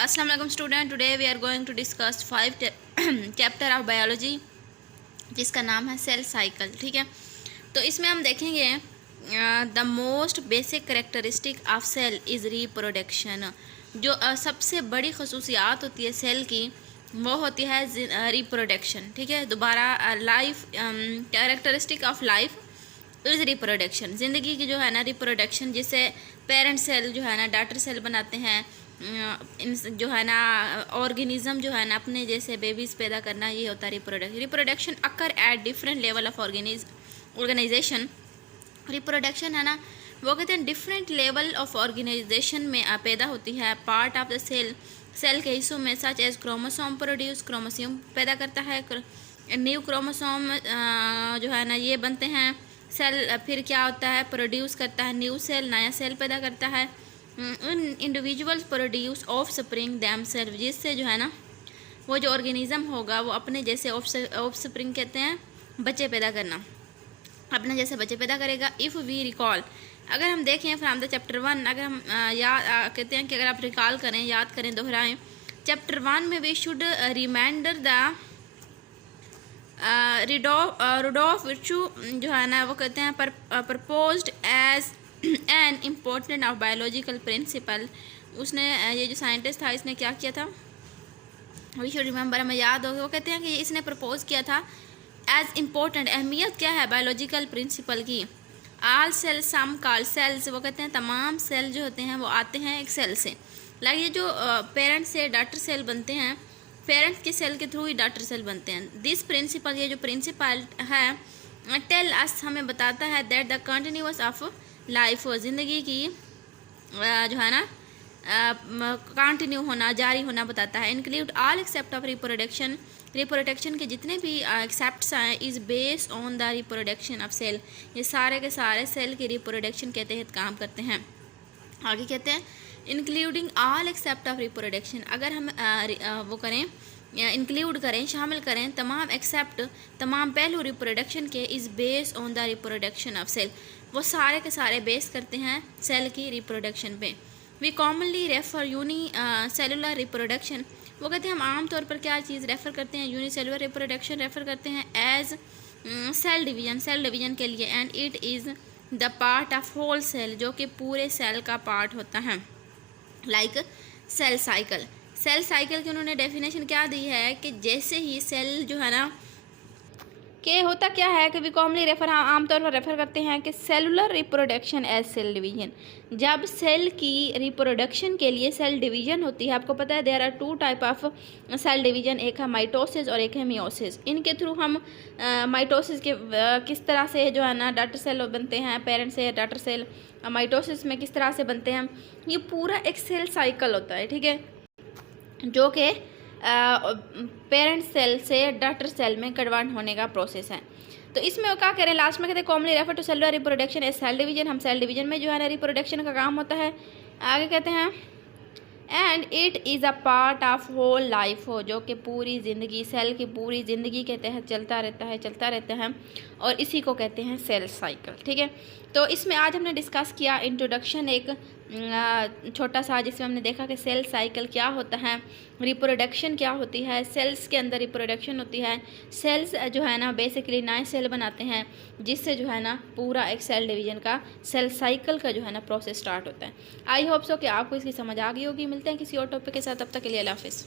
Assalamu alaikum student. Today we are going to discuss 5 chapter of biology जिसका नाम है cell cycle. ठीक है, तो इसमें हम देखेंगे the most basic characteristic of cell is reproduction. जो सबसे बड़ी खसूसियात होती है सेल की वो होती है रिप्रोडक्शन। ठीक है, दोबारा life characteristic of life is reproduction. ज़िंदगी की जो है ना रिप्रोडक्शन, जिससे पेरेंट सेल जो है ना डॉटर सेल बनाते हैं, जो है ना ऑर्गेनिज्म जो है ना अपने जैसे बेबीज़ पैदा करना, ये होता है reproduction. Reproduction occur at different level of organization. Reproduction है ना वो कहते हैं डिफरेंट लेवल ऑफ ऑर्गेनाइजेशन में पैदा होती है। Part of the cell, cell के हिस्सों में such as chromosome produce, chromosome पैदा करता है, न्यू क्रोमोसोम जो है ना ये बनते हैं। सेल फिर क्या होता है, प्रोड्यूस करता है न्यू सेल, नया सेल पैदा करता है। Individuals produce of spring them self, जिससे जो है ना वो जो ऑर्गेनिज्म होगा वो अपने जैसे ऑफ स्प्रिंग कहते हैं बच्चे पैदा करना, अपने जैसे बच्चे पैदा करेगा। इफ़ वी रिकॉल, अगर हम देखें फ्रॉम द चैप्टर 1, अगर हम कहते हैं कि अगर आप रिकॉल करें, याद करें, दोहराएं चैप्टर 1 में, we should reminder the Rudolf Virchow जो है ना वो कहते हैं proposed as an important of biological principle. उसने ये जो साइंटिस्ट था इसने क्या किया था, वी शुड रिमेंबर, हमें याद होगा, वो कहते हैं कि इसने प्रपोज किया था एज इम्पोर्टेंट, अहमियत क्या है बायोलॉजिकल प्रिंसिपल की। आल सेल सम कॉल्ड सेल्स, वो कहते हैं तमाम सेल जो होते हैं वो आते हैं एक सेल से। लाइक ये जो पेरेंट से डॉटर सेल बनते हैं, पेरेंट्स के सेल के थ्रू ही डॉटर सेल बनते हैं। दिस प्रिंसिपल, ये जो प्रिंसिपल है, टेल अस, हमें बताता है that the continuous of life, ज़िंदगी की जो है ना कंटिन्यू होना, जारी होना बताता है। Include all aspect of reproduction, reproduction के जितने भी एक्सेप्ट्स हैं is based on the reproduction of cell, ये सारे के सारे सेल की रिप्रोडक्शन के तहत काम करते हैं। आगे कहते हैं including all aspect of reproduction, अगर हम वो करें, इंक्लूड करें, शामिल करें तमाम एक्सेप्ट, तमाम पहलू रिप्रोडक्शन के, is based on the reproduction of cell, वो सारे के सारे बेस करते हैं सेल की रिप्रोडक्शन पे। We commonly refer unicellular reproduction, वो कहते हैं हम आम तौर पर क्या चीज़ रेफ़र करते हैं, यूनिसेलुलर रिप्रोडक्शन रेफ़र करते हैं as cell division, cell division के लिए। And it is the part of whole cell, जो कि पूरे सेल का पार्ट होता है। Like cell cycle, cell cycle की उन्होंने डेफिनेशन क्या दी है कि जैसे ही सेल जो है ना कि होता क्या है कि वी कॉमनली रेफर, हाँ आमतौर पर रेफर करते हैं कि cellular reproduction as cell division, जब सेल की रिप्रोडक्शन के लिए सेल डिवीजन होती है। आपको पता है there are 2 type of cell division, एक है माइटोसिस और एक है मियोसिस। इनके थ्रू हम माइटोसिस के किस तरह से जो है ना डॉटर सेल बनते हैं, पेरेंट से डॉटर सेल, माइटोसिस में किस तरह से बनते हैं, ये पूरा एक सेल साइकिल होता है। ठीक है, जो कि पेरेंट सेल से डॉटर सेल में कन्वर्ट होने का प्रोसेस है। तो इसमें वो क्या करें, लास्ट में कहते हैं commonly refer to cellular reproduction as cell division, हम सेल डिवीजन में जो है ना रिप्रोडक्शन का काम होता है। आगे कहते हैं and it is a part of whole life हो, जो कि पूरी ज़िंदगी, सेल की पूरी ज़िंदगी के तहत चलता रहता है और इसी को कहते हैं सेल साइकिल। ठीक है, तो इसमें आज हमने डिस्कस किया इंट्रोडक्शन एक छोटा सा, जिसमें हमने देखा कि सेल साइकिल क्या होता है, रिप्रोडक्शन क्या होती है, सेल्स के अंदर रिप्रोडक्शन होती है, सेल्स जो है ना बेसिकली नए सेल बनाते हैं, जिससे जो है ना पूरा एक सेल डिवीजन का, सेल साइकिल का जो है ना प्रोसेस स्टार्ट होता है। आई होप सो कि आपको इसकी समझ आ गई होगी। मिलते हैं किसी और टॉपिक के साथ, तब तक के लिए अल्लाह हाफिज़।